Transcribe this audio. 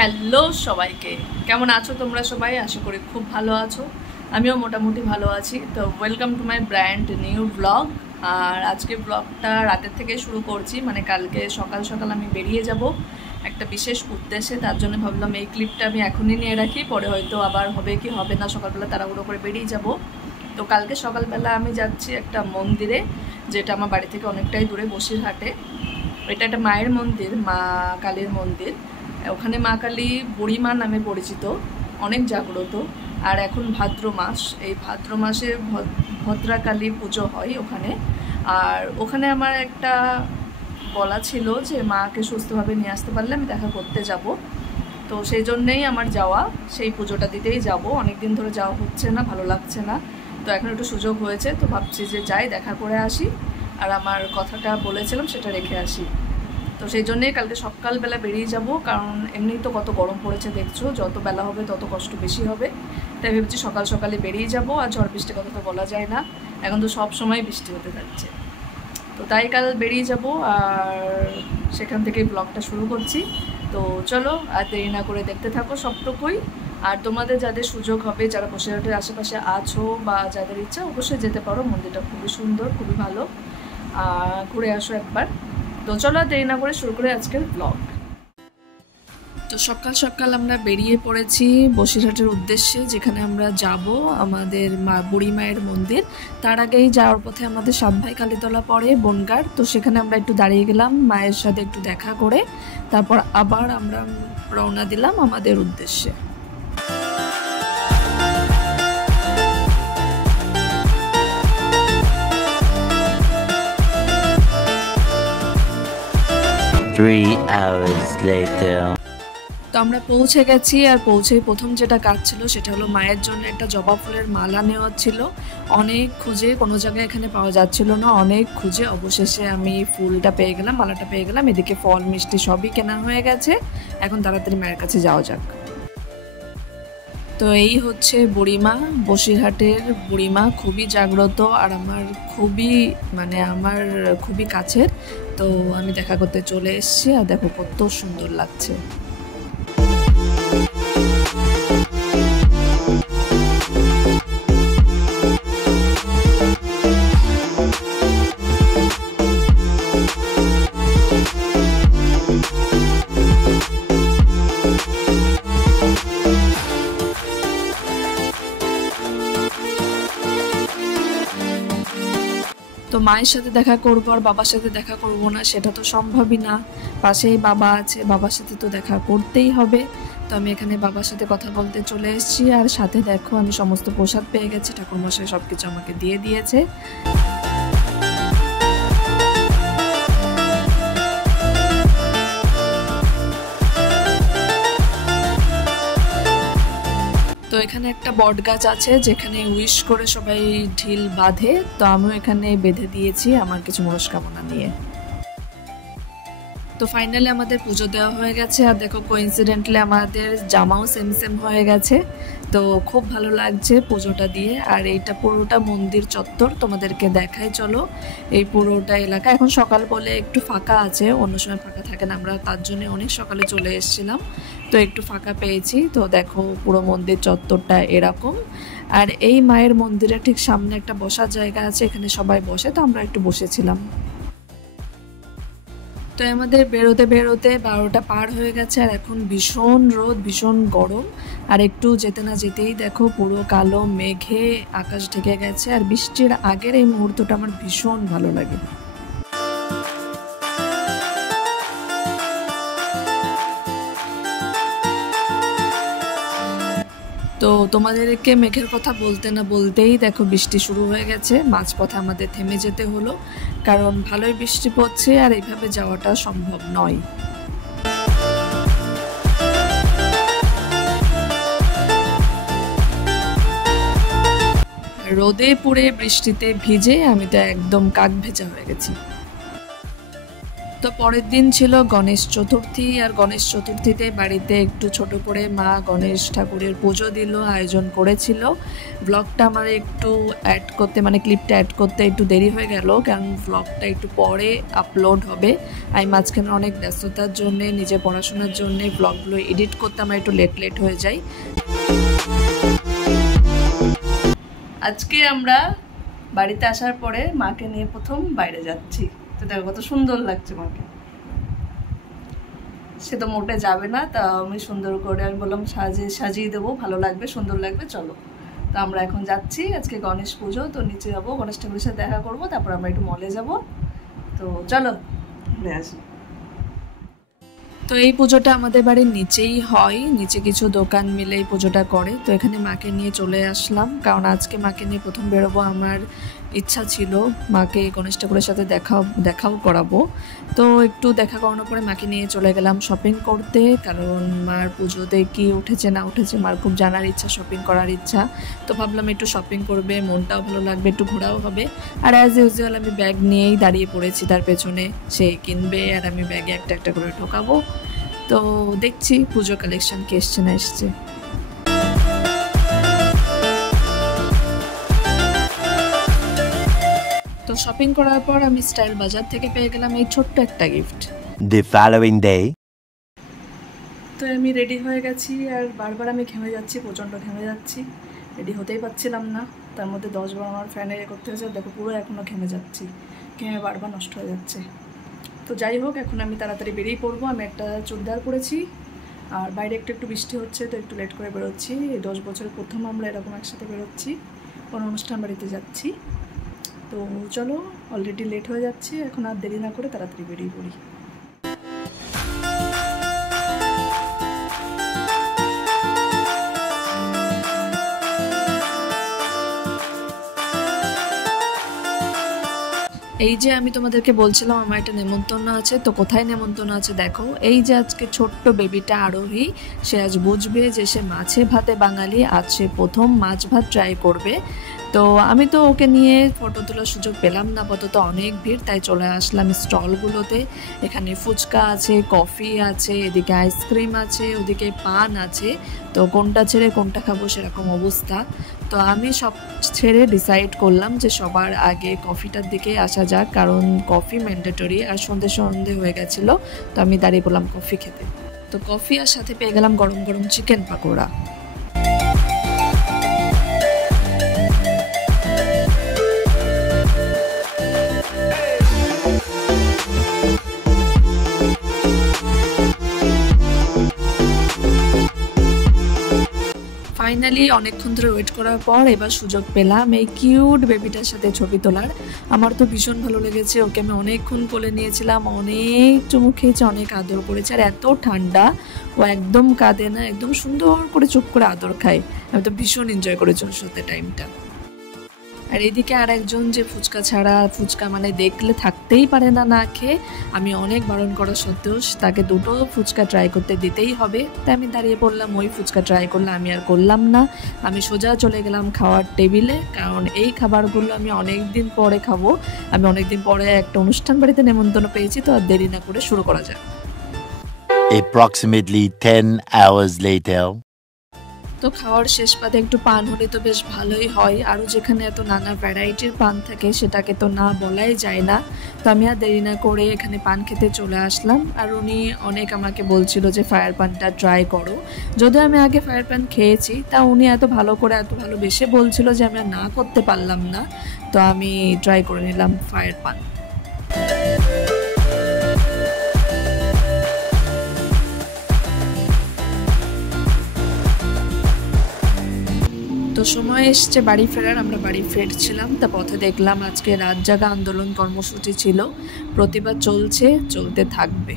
Hello সবাইকে, কেমন আছো তোমরা সবাই? আশা করি খুব ভালো আছো। আমিও মোটামুটি ভালো আছি। তো welcome to my brand new blog. আর আজকে ব্লগটা রাতের থেকে শুরু করছি, মানে কালকে সকাল সকাল আমি বেরিয়ে যাব একটা বিশেষ উদ্দেশ্যে। তার জন্য ভাবলাম এই ক্লিপটা আমি এখনই নিয়ে রাখি, পরে হয়তো আবার হবে কি হবে না, সকালবেলা তাড়াহুড়ো করে বেরিয়ে যাব। তো কালকে সকালবেলা আমি যাচ্ছি একটা মন্দিরে, যেটা আমার বাড়ি থেকে অনেকটাই দূরে, বসিরহাটে। এটা একটা মায়ের মন্দির, মা কালীর মন্দির। ওখানে মা কালী বুড়িমা নামে পরিচিত, অনেক জাগ্রত। আর এখন ভাদ্র মাস, এই ভাদ্র মাসে ভদ্রাকালী পুজো হয় ওখানে। আর ওখানে আমার একটা বলা ছিল যে মাকে সুস্থভাবে নিয়ে আসতে পারলে আমি দেখা করতে যাব। তো সেই জন্যেই আমার যাওয়া, সেই পুজোটা দিতেই যাব। অনেক দিন ধরে যাওয়া হচ্ছে না, ভালো লাগছে না। তো এখন একটু সুযোগ হয়েছে, তো ভাবছি যে যাই, দেখা করে আসি, আর আমার কথাটা বলেছিলাম সেটা রেখে আসি। তো সেই জন্যেই কালকে সকালবেলা বেরিয়ে যাব, কারণ এমনিই তো কত গরম পড়েছে দেখছো, যত বেলা হবে তত কষ্ট বেশি হবে। তাই ভেবেছি সকাল সকালে বেরিয়ে যাব। আর ঝড় বৃষ্টির কথা তো বলা যায় না, এখন তো সব সময় বৃষ্টি হতে থাকছে। তো তাই কাল বেরিয়ে যাব, আর সেখান থেকেই ব্লগটা শুরু করছি। তো চলো, আর দেরি না করে দেখতে থাকো সবটুকুই। আর তোমাদের যাদের সুযোগ হবে, যারা বসিরহাটের আশেপাশে আছো বা যাদের ইচ্ছা, অবশ্যই যেতে পারো। মন্দিরটা খুবই সুন্দর, খুবই ভালো, ঘুরে আসো একবার। তো চলো দেরি না করে শুরু করে আজকের ব্লগ। তো সকাল সকাল আমরা বেরিয়ে পড়েছি বসিরহাটের উদ্দেশ্যে, যেখানে আমরা যাব আমাদের মা বুড়ি মায়ের মন্দির। তার আগেই যাওয়ার পথে আমাদের সাতভাই কালীতলা পড়ে, বনগাঁ। তো সেখানে আমরা একটু দাঁড়িয়ে গেলাম, মায়ের সাথে একটু দেখা করে তারপর আবার আমরা রওনা দিলাম আমাদের উদ্দেশ্যে। Three hours later. তো আমরা পৌঁছে গেছি, আর পৌঁছেই প্রথম যেটা কাজ ছিল সেটা হলো মায়ের জন্য একটা জবা ফুলের মালা নেওয়া ছিল। অনেক খুঁজে, কোনো জায়গায় এখানে পাওয়া যাচ্ছিল না, অনেক খুঁজে অবশেষে আমি ফুলটা পেয়ে গেলাম, মালাটা পেয়ে গেলাম। এদিকে ফল মিষ্টি সবই কেনা হয়ে গেছে, এখন তাড়াতাড়ি মায়ের কাছে যাওয়া যাক। তো এই হচ্ছে বুড়িমা, বসিরহাটের বুড়িমা, খুবই জাগ্রত আর আমার খুবই কাছের। তো আমি দেখা করতে চলে এসেছি, আর দেখো কত সুন্দর লাগছে। তো মায়ের সাথে দেখা করবো আর বাবার সাথে দেখা করব না, সেটা তো সম্ভবই না। পাশেই বাবা আছে, বাবার সাথে তো দেখা করতেই হবে। তো আমি এখানে বাবার সাথে কথা বলতে চলে এসেছি, আর সাথে দেখো আমি সমস্ত প্রসাদ পেয়ে গেছি, ঠাকুরমশাই সবকিছু আমাকে দিয়ে দিয়েছে। তো এখানে একটা বট গাছ আছে, যেখানে উইশ করে সবাই ঢিল বাঁধে। তো আমিও এখানে বেঁধে দিয়েছি আমার কিছু মনস্কামনা নিয়ে। তো ফাইনালি আমাদের পুজো দেওয়া হয়ে গেছে, আর দেখো কোইন্সিডেন্টলি আমাদের জামাও সেম সেম হয়ে গেছে। তো খুব ভালো লাগছে পুজোটা দিয়ে। আর এইটা পুরোটা মন্দির চত্বর, তোমাদেরকে দেখাই চলো। এই পুরোটা এলাকা এখন সকাল বলে একটু ফাঁকা আছে, অন্য সময় ফাঁকা থাকে না। আমরা তার জন্য অনেক সকালে চলে এসেছিলাম, তো একটু ফাঁকা পেয়েছি। তো দেখো পুরো মন্দির চত্বরটা এরকম। আর এই মায়ের মন্দিরের ঠিক সামনে একটা বসার জায়গা আছে, এখানে সবাই বসে, তো আমরা একটু বসেছিলাম। তো আমাদের বেরোতে বেরোতে 12টা পার হয়ে গেছে, আর এখন ভীষণ রোদ, ভীষণ গরম। আর একটু যেতে না যেতেই দেখো পুরো কালো মেঘে আকাশ ঢেকে গেছে। আর বৃষ্টির আগের এই মুহূর্তটা আমার ভীষণ ভালো লাগে। তো তোমাদেরকে মেঘের কথা বলতে না বলতেই দেখো বৃষ্টি শুরু হয়ে গেছে। মাঝপথে আমাদের থেমে যেতে হলো, কারণ ভালোই বৃষ্টি পড়ছে আর এইভাবে যাওয়াটা সম্ভব নয়। রোদে পুড়ে বৃষ্টিতে ভিজে আমি তো একদম কাক ভেজা হয়ে গেছি। তো পরের দিন ছিল গণেশ চতুর্থী, আর গণেশ চতুর্থীতে বাড়িতে একটু ছোট করে মা গণেশ ঠাকুরের পুজো দিল, আয়োজন করেছিল। ব্লগটা আমার একটু অ্যাড করতে মানে ক্লিপটা অ্যাড করতে একটু দেরি হয়ে গেল, কারণ ব্লগটা একটু পরে আপলোড হবে। আমি মাঝখানে অনেক ব্যস্ততার জন্যে, নিজে পড়াশোনার জন্যে ব্লগগুলো এডিট করতে আমার একটু লেট হয়ে যায়। আজকে আমরা বাড়িতে আসার পরে মাকে নিয়ে প্রথম বাইরে যাচ্ছি। তো দেখো কত সুন্দর লাগছে মাকে। সে তো মোটে যাবে না, তা আমি সুন্দর করে আমি বললাম সাজিয়ে দেবো, ভালো লাগবে, সুন্দর লাগবে, চলো। তো আমরা এখন যাচ্ছি, আজকে গণেশ পুজো, তো নিচে যাবো, গণেশ ঠাকুরের সাথে দেখা করবো, তারপর আমরা একটু মলে যাব। তো চলো ঘুরে আসি। তো এই পুজোটা আমাদের বাড়ির নিচেই হয়, নিচে কিছু দোকান মিলে এই পুজোটা করে। তো এখানে মাকে নিয়ে চলে আসলাম, কারণ আজকে মাকে নিয়ে প্রথম বেরোবো। আমার ইচ্ছা ছিল মাকে গণেশ ঠাকুরের সাথে দেখাও করাবো। তো একটু দেখা করানোর পরে মাকে নিয়ে চলে গেলাম শপিং করতে, কারণ মার পুজোতে কি উঠেছে না উঠেছে মার খুব জানার ইচ্ছা, শপিং করার ইচ্ছা। তো ভাবলাম একটু শপিং করবে, মনটাও ভালো লাগবে, একটু ঘোরাও হবে। আর অ্যাজ ইউজুয়াল আমি ব্যাগ নিয়েই দাঁড়িয়ে পড়েছি তার পেছনে, সে কিনবে আর আমি ব্যাগে একটা একটা করে ঢোকাবো। তো দেখছি পুজো কালেকশন কি এসছে না এসছে। তো শপিং করার পর আমি স্টাইল বাজার থেকে পেয়ে গেলাম এই ছোট্ট একটা গিফট। The following day. তো আমি রেডি হয়ে গেছি, আর বারবার আমি ঘেমে যাচ্ছি, প্রচণ্ড ঘেমে যাচ্ছি, রেডি হতেই পারছিলাম না। তার মধ্যে 10 বার আমার ফ্যানে করতে হয়েছে, দেখো পুরো এখনও ঘেমে যাচ্ছি, ঘেমে বারবার নষ্ট হয়ে যাচ্ছে। তো যাই হোক, এখন আমি তাড়াতাড়ি বেরিয়ে পড়বো। আমি একটা চুড়িদার পরেছি, আর বাইরে একটু বৃষ্টি হচ্ছে, তো একটু লেট করে বেরোচ্ছি। এই 10 বছরের প্রথম আমরা এরকম একসাথে বেরোচ্ছি, কোনো অনুষ্ঠান বাড়িতে যাচ্ছি। তো চলো, অলরেডি লেট হয়ে যাচ্ছে, এখন আর দেরি না করে তাড়াতাড়ি বেরিয়ে পড়ি। এই যে আমি তোমাদেরকে বলছিলাম আমার একটা নেমন্তন্ন আছে, তো কোথায় নেমন্তন্ন আছে দেখো। এই যে আজকে ছোট্ট বেবিটা আরোহী, সে আজ বুঝবে যে সে মাছে ভাতে বাঙালি, আজ সে প্রথম মাছ ভাত ট্রাই করবে। তো আমি তো ওকে নিয়ে ফটো তোলার সুযোগ পেলাম না, আপাতত অনেক ভিড়, তাই চলে আসলাম স্টলগুলোতে। এখানে ফুচকা আছে, কফি আছে, এদিকে আইসক্রিম আছে, ওদিকে পান আছে। তো কোনটা ছেড়ে কোনটা খাবো সেরকম অবস্থা। তো আমি সব ছেড়ে ডিসাইড করলাম যে সবার আগে কফিটার দিকে আসা যাক, কারণ কফি ম্যান্ডেটরি, আর সন্ধে হয়ে গেছিলো। তো আমি দাঁড়িয়ে পড়লাম কফি খেতে। তো কফি আর সাথে পেয়ে গেলাম গরম গরম চিকেন পাকোড়া। ফাইনালি অনেকক্ষণ ধরে ওয়েট করার পর এবার সুযোগ পেলাম এই কিউট বেবিটার সাথে ছবি তোলার। আমার তো ভীষণ ভালো লেগেছে, ওকে আমি অনেকক্ষণ কোলে নিয়েছিলাম, অনেক চুমু খেয়েছে, অনেক আদর করেছে। আর এত ঠান্ডা, ও একদম কাঁদে না, একদম সুন্দর করে চুপ করে আদর খায়। আমি তো ভীষণ এনজয় করেছি ওর সাথে টাইমটা। আর এদিকে আর একজন যে ফুচকা ছাড়া, ফুচকা মানে দেখলে থাকতেই পারে না না খেয়ে, আমি অনেক বারণ করা সত্ত্বেও তাকে দুটো ফুচকা ট্রাই করতে দিতেই হবে। তাই আমি দাঁড়িয়ে পড়লাম, ওই ফুচকা ট্রাই করলাম, আমি আর করলাম না। আমি সোজা চলে গেলাম খাওয়ার টেবিলে, কারণ এই খাবারগুলো আমি অনেক দিন পরে খাবো। আমি অনেক দিন পরে একটা অনুষ্ঠান বাড়িতে নেমন্তন্ন পেয়েছি, তো আর দেরি না করে শুরু করা যায়। Approximately 10 hours later. তো খাওয়ার শেষ পাতে একটু পান হলে তো বেশ ভালোই হয়, আরও যেখানে এত নানা ভ্যারাইটির পান থাকে সেটাকে তো না বলাই যায় না। তো আমি আর দেরি না করে এখানে পান খেতে চলে আসলাম। আর উনি অনেক আমাকে বলছিল যে ফায়ার পানটা ট্রাই করো, যদিও আমি আগে ফায়ার পান খেয়েছি, তা উনি এত ভালো করে এত ভালোবেসে বলছিল যে আমি আর না করতে পারলাম না। তো আমি ট্রাই করে নিলাম ফায়ার পান। তো সময় এসছে বাড়ি ফেরার, আমরা বাড়ি ফিরছিলাম। তা পথে দেখলাম আজকে রাত জাগা আন্দোলন কর্মসূচি ছিল, প্রতিবাদ চলছে, চলতে থাকবে।